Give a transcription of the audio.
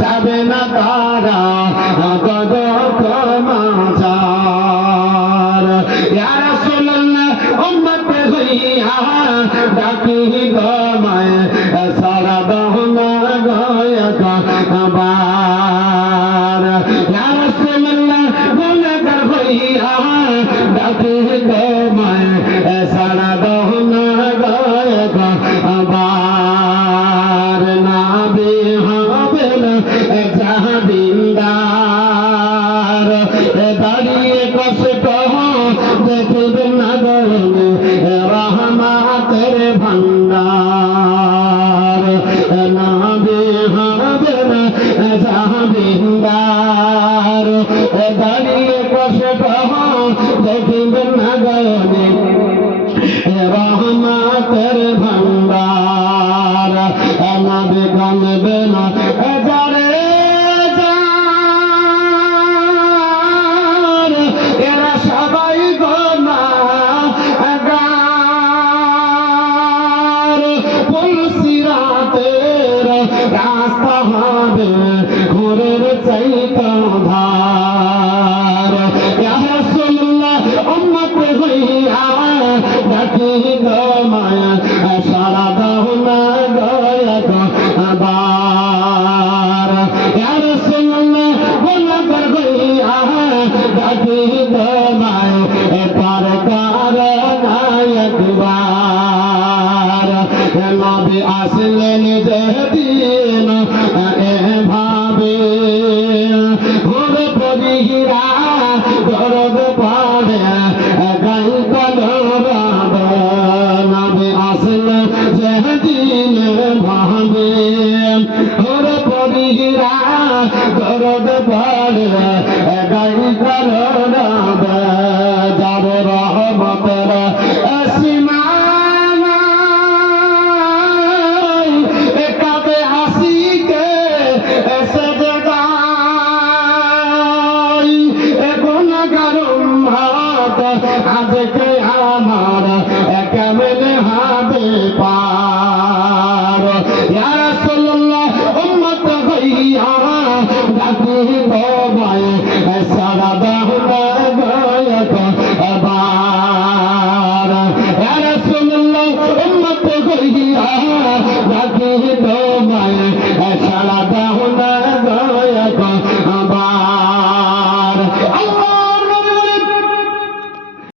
যাবে না তারা গদ ক্ষমাচার ইয়া রাসূলুল্লাহ উম্মত হইয়া ডাকি গমায় সারা দহনা গয়া কাবার ইয়া রাসূলুল্লাহ গুনাহগার হইয়া ডাকি গমায় সারা দহনা গয়া কাবার নাবি জাহাবিন্দার দাঁড়িয়ে কষ্ট দেখবেন না গরমে রহমাতের ভান্ডার নাবে হবে না জাহাবিন্দার দাঁড়িয়ে কষ্ট দেখবেন না গরমে রহমাতের ভান্ডার নাবে কামবে না এরা সবাই গোনাগার পুলসিরাতের রাস্তা হবে ঘোরের চাইতা ধার ইয়া রাসূলুল্লাহ উম্মত হইয়া ডাকি গমায়া সারা দহনা গয়া কাবার ইয়া রাসূলুল্লাহ গুনাহগার হইয়া ডাকি গমায় পার কার নায়কবার নবী আসলেন যেদিন এভাবে হবে পরিহীরা